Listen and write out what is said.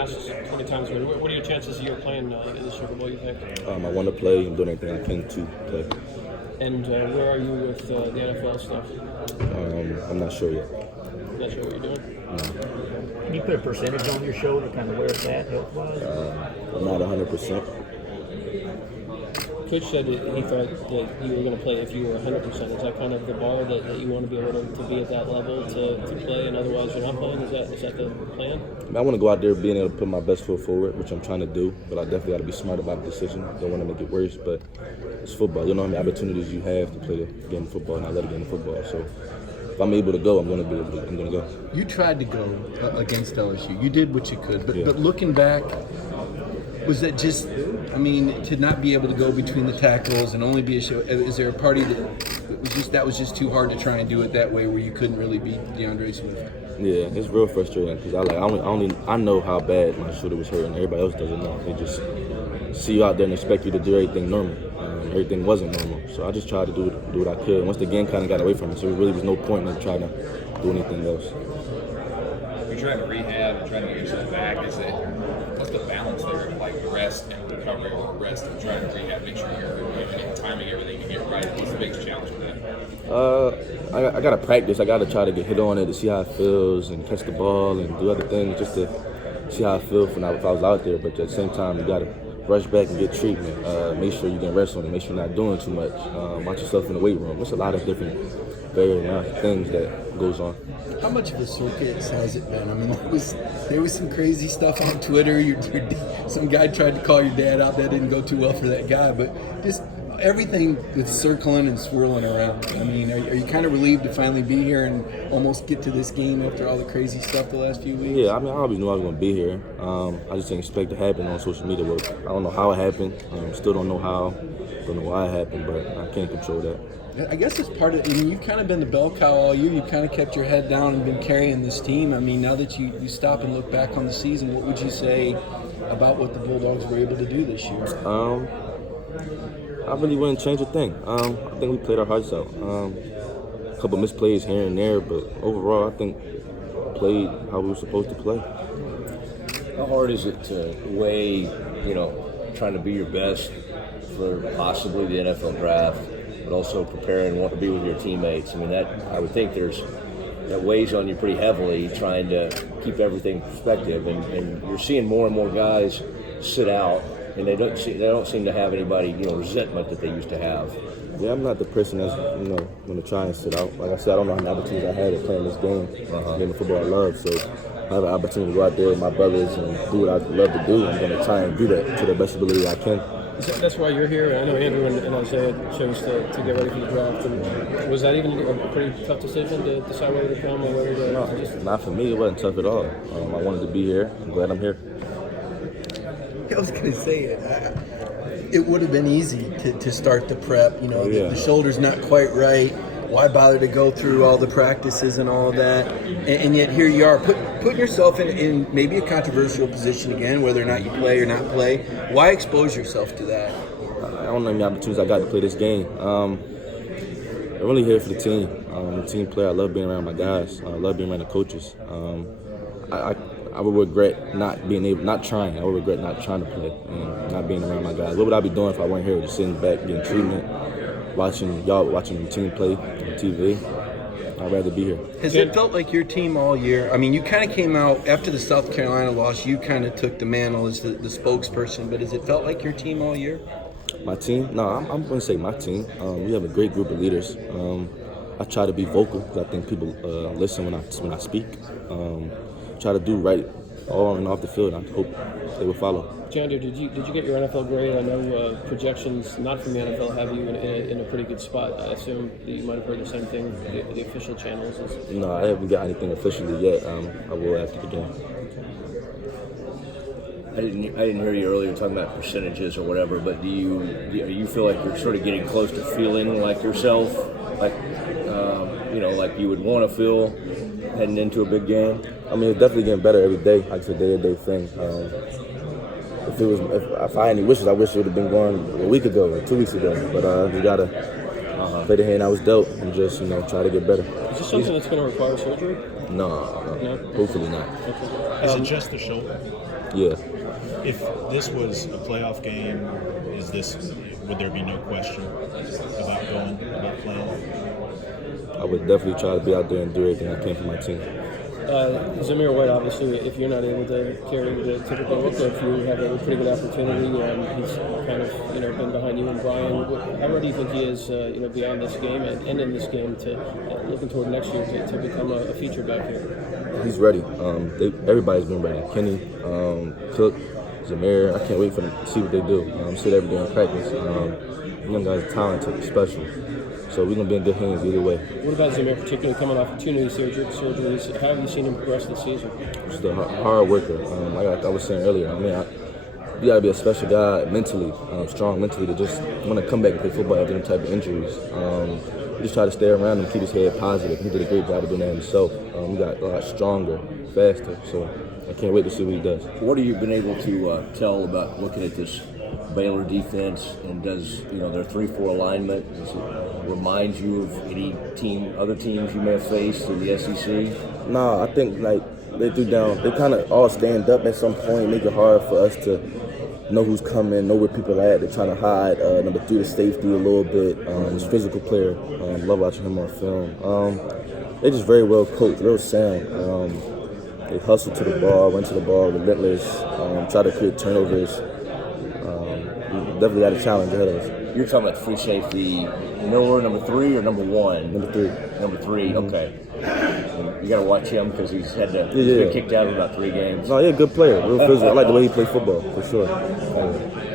asked 20 times, but what are your chances of you playing in the Super Bowl, you think? I want to play and do anything I can to play. And where are you with the NFL stuff? I'm not sure yet. Not sure what you're doing? No. Can you put a percentage on your shoulder, kind of where it's at health-wise? I'm not 100%. Coach said that he thought that you were going to play if you were 100%. Is that kind of the bar that you want to be able to be at that level to play, and otherwise you're not playing? Is that the plan? I want to go out there being able to put my best foot forward, which I'm trying to do, but I definitely got to be smart about the decision. Don't want to make it worse, but it's football. You know how many opportunities you have to play the game of football, and I love the game of football. So if I'm able to go, I'm going to go. You tried to go against LSU. You did what you could, but, Yeah. but looking back, was that just, I mean, to not be able to go between the tackles and only be a show, is there a party that was just too hard to try and do it that way where you couldn't really beat DeAndre Swift? Yeah, it's real frustrating because I know how bad my shoulder was hurting. Everybody else doesn't know. They just see you out there and expect you to do everything normal. Everything wasn't normal, so I just tried to do what I could. Once the game kind of got away from me, so there really was no point in trying to do anything else. You're trying to rehab and trying to get yourself back. What's the balance there of like rest and recovery, or rest and trying to rehab, make sure you're timing everything to get right? What's the biggest challenge with that? I gotta practice. I gotta try to get hit on it to see how it feels and catch the ball and do other things just to see how I feel if I was out there. But at the same time, you gotta rush back and get treatment. Make sure you can rest on it. Make sure you're not doing too much. Watch yourself in the weight room. There's a lot of different things that goes on. How much of a circus has it been? I mean, there was some crazy stuff on Twitter. Some guy tried to call your dad out. That didn't go too well for that guy. But just everything that's circling and swirling around. I mean, are you kind of relieved to finally be here and almost get to this game after all the crazy stuff the last few weeks? Yeah, I mean, I always knew I was going to be here. I just didn't expect it to happen on social media. But I don't know how it happened. Still don't know how. Don't know why it happened, but I can't control that. I guess it's part of, I mean, you've kind of been the bell cow all year. You've kind of kept your head down and been carrying this team. I mean, now that you stop and look back on the season, what would you say about what the Bulldogs were able to do this year? I really wouldn't change a thing. I think we played our hearts out. A couple misplays here and there, but overall, I think played how we were supposed to play. How hard is it to weigh, trying to be your best for possibly the NFL draft, but also preparing and want to be with your teammates? I mean, I would think that weighs on you pretty heavily, trying to keep everything in perspective, and you're seeing more and more guys sit out, and they don't seem to have anybody, resentment that they used to have. Yeah, I'm not the person that's, going to try and sit out. Like I said, I don't know how many opportunities I had of playing this game, game of football I love. So I have an opportunity to go out there with my brothers and do what I love to do. I'm going to try and do that to the best ability I can. That's why you're here. I know Andrew and Isaiah chose to get ready for the draft. And was that even a pretty tough decision to decide whether to come or whether to Not for me. It wasn't tough at all. I wanted to be here. I'm glad I'm here. I was going to say it would have been easy to start the prep. The shoulder's not quite right. Why bother to go through all the practices and all of that? And yet here you are, putting yourself in maybe a controversial position again, whether or not you play or not play. Why expose yourself to that? I don't know how many opportunities I got to play this game. I'm really here for the team. I'm a team player. I love being around my guys. I love being around the coaches. I would regret not trying. I would regret not trying to play and not being around my guys. What would I be doing if I weren't here? Just sitting back, getting treatment, watching the team play on TV. I'd rather be here. Has it felt like your team all year? I mean, you kind of came out after the South Carolina loss. You kind of took the mantle as the spokesperson. But has it felt like your team all year? My team? No, I'm going to say my team. We have a great group of leaders. I try to be vocal because I think people listen when I speak. Try to do right all and off the field. I hope they will follow. Jander, did you get your NFL grade? I know projections not from the NFL have you in a pretty good spot. I assume that you might have heard the same thing. The official channels. No, I haven't got anything officially yet. I will after the game. I didn't hear you earlier talking about percentages or whatever, but do you feel like you're sort of getting close to feeling like yourself, like like you would want to feel heading into a big game? I mean, it's definitely getting better every day. Like it's a day-to-day thing. If I had any wishes, I wish it would have been going a week ago or 2 weeks ago. But we gotta play the hand I was dealt, and just try to get better. Is this something that's going to require surgery? No, No? hopefully not. Okay. Is it just the shoulder? Yeah. If this was a playoff game, would there be no question about playing? I would definitely try to be out there and do everything I can for my team. Zamir White, obviously, if you're not able to carry the typical look, if you have a pretty good opportunity, he's kind of been behind you and Brian. How ready do you think he is, beyond this game and in this game to looking toward next year to become a feature back here? He's ready. Everybody's been ready. Kenny, Cook, Zamir. I can't wait for them to see what they do. See it every day in practice. Young guys are talented, special. So we're going to be in good hands either way. What about Zamir, particularly coming off of 2 knee surgeries? How have you seen him progress this season? Just a hard worker. Like I was saying earlier, you got to be a special guy mentally, strong mentally, to just want to come back and play football after any type of injuries. He just try to stay around him, keep his head positive. He did a great job of doing that himself. He got a lot stronger, faster. So I can't wait to see what he does. What have you been able to tell about looking at this Baylor defense, and does their 3-4 alignment remind you of any other teams you may have faced in the SEC? No, I think they kind of all stand up at some point, make it hard for us to know who's coming, know where people are at. They're trying to hide number 3 to safety a little bit. He's a physical player. Love watching him on film. They're just very well coached, real sound. They hustle to the ball, run to the ball, relentless, try to create turnovers. Definitely got a challenge ahead of us. You're talking about free safety, Miller, number 3 or number 1? Number 3. Number 3, okay. And you got to watch him because he's been kicked out of about 3 games. No, he's a good player, real physical. I like the way he plays football, for sure.